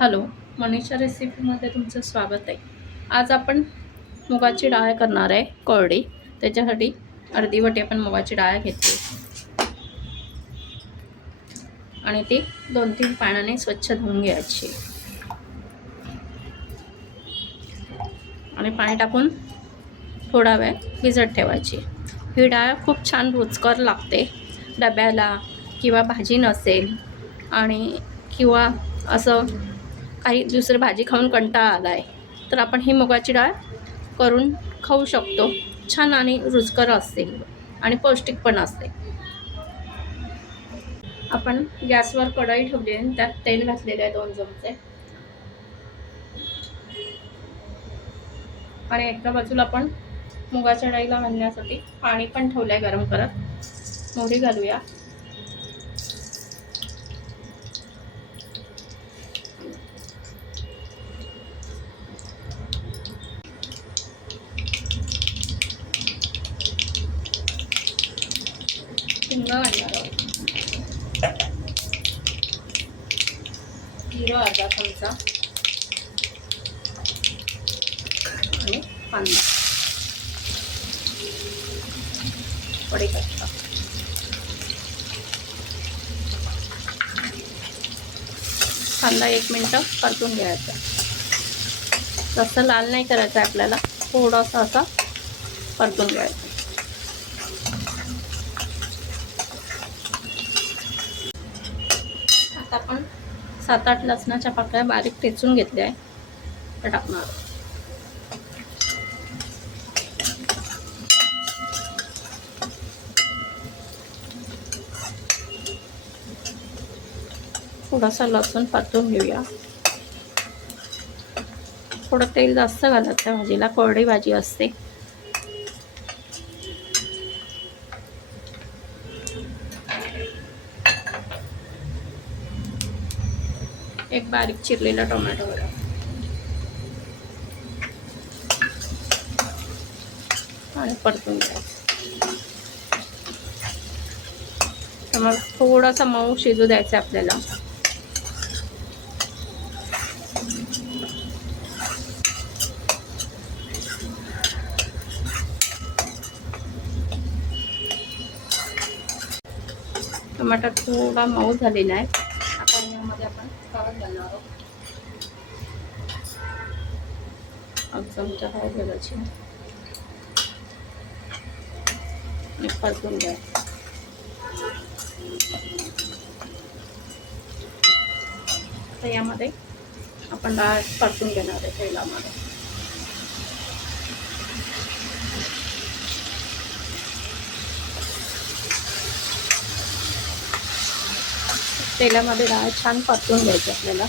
Hello, Manisha रेसिपीमध्ये तुमचं स्वागत आहे. आज आपण मुगाची डाळ करणार आहे कोरडी. त्याच्यासाठी अर्धी वाटी आपण मुगाची डाळ घेतली आणि ती 2-3 पाण्याने स्वच्छ धुवून घ्यायची आणि पाणी टाकून थोडा वेळ भिजत ठेवायची. ही डाळ खूप छान रुचकर लागते. डब्याला किंवा भाजी नसेल आणि किंवा असं काही दुसरी भाजी खाऊन कंटाळा आला आहे तर आपण ही मुगाची डाळ करून खाऊ शकतो. छान आणि रुचकर असते आणि पौष्टिक पण असते. आपण गॅसवर कढई ठेवली आहे, त्यात तेल घातलेले आहे 2 चमचे आणि एका बाजूला आपण मुगाच्या डाळीला घालण्यासाठी पाणी पण ठेवलं आहे गरम करत. मोहरी घालूया. हिंग घालणार आहोत. जिरं अर्धा चमचा आणि कांदा कढीपत्ता. कांदा 1 मिनिट परतून घ्यायचा. जास्त लाल नाही करायचा आपल्याला, थोडासा असा परतून घ्यायचा. आता आपण 7-8 लसणाच्या पाकळ्या बारीक ठेचून घेतल्या आहे, त्या टाकणार. थोडासा लसूण परतून घेऊया. थोडं तेल जास्त घालायचं भाजीला, कोरडी भाजी असते. एक बारीक चिरलेला टोमॅटो घाला आणि परतून घ्यायचं. मग थोडासा मऊ शिजू द्यायचा आपल्याला. टमाटर थोडा मऊ झालेला आहे. आता यामध्ये आपण हळद घालणार आहोत. 1 चमचा हळद घालायची आणि परतून घ्यायचं. तर यामध्ये आपण डाळ परतून घेणार आहे तेलामध्ये. तेलामध्ये डाळ छान परतून घ्यायची आपल्याला.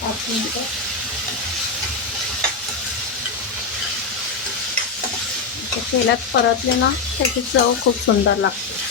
5 मिनिटं. तेलात परतले ना त्याची चव खूप सुंदर लागते.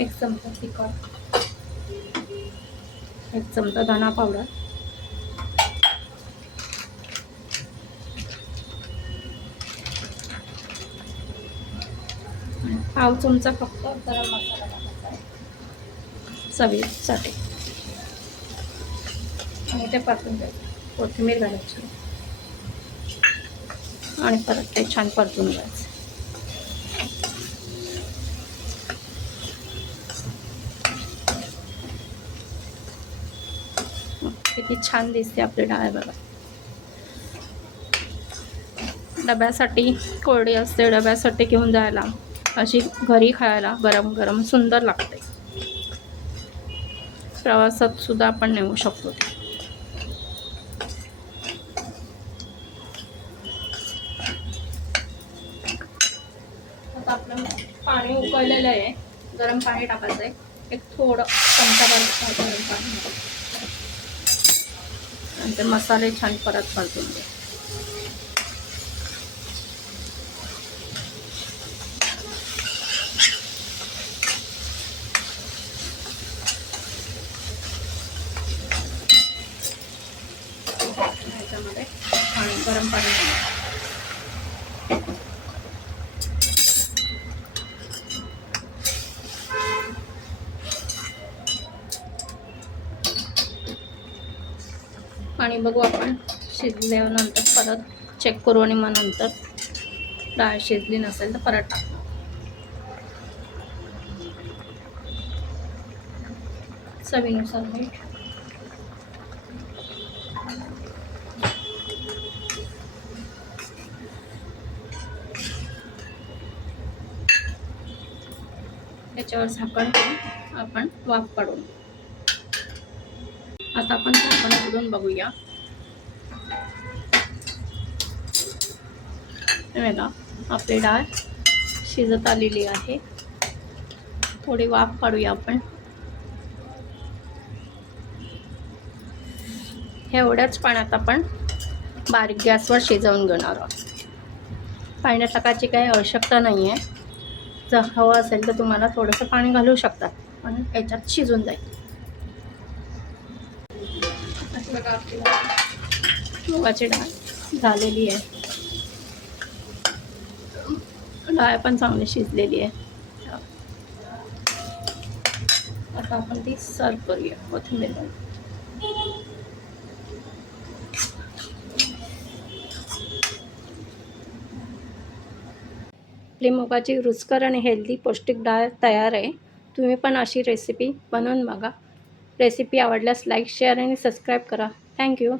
एक चमचा तिखट, 1 चमचा धना पावडर, पाव चमचा फक्त गरम मसाला टाकायचा आहे चवीसाठी आणि ते परतून घ्यायचं. कोथिंबीर घालायची आणि परत ते छान परतून घ्यायचं. किती छान दिसते आपली डाळ बघा. डब्यासाठी कोरडी असते, डब्यासाठी घेऊन जायला, अशी घरी खायला गरम गरम सुंदर लागते. प्रवासात सुद्धा आपण नेऊ शकतो. आता आपलं पाणी उकळलेलं आहे. गरम पाणी टाकायचं आहे. एक थोडं चमचाभर गरम पाणी आणि ते मसाले छान परत परतून घ्या. पाणी, गरम पाणी टाका. पाणी बघू आपण शिजल्यानंतर, परत चेक करू आणि मग नंतर डाळ शिजली नसेल तर परत टाकू. चवीनुसार मीठ. त्याच्यावर झाकण ठेवून आपण वाफ काढून. आता आपण झाकण उघडून बघूया. बघा आपली डाळ शिजत आलेली आहे. थोडी वाफ काढूया आपण. एवढ्याच पाण्यात आपण बारीक गॅसवर शिजवून घेणार आहोत. पाणी टाकायची काही आवश्यकता नाही आहे. जर हवं असेल तर तुम्हाला थोडंसं पाणी घालू शकतात, पण याच्यात शिजून जाईल. बघा आपली मुगाची डाळ झालेली आहे. डाळ पण चांगली शिजलेली आहे. आता आपण ती सर्व करूया कोथिंबीर. आपली मुगाची रुचकर आणि हेल्दी पौष्टिक डाळ तयार आहे. तुम्ही पण अशी रेसिपी बनवून बघा. रेसिपी आवडल्यास लाईक, शेअर आणि सबस्क्राईब करा. थँक्यू.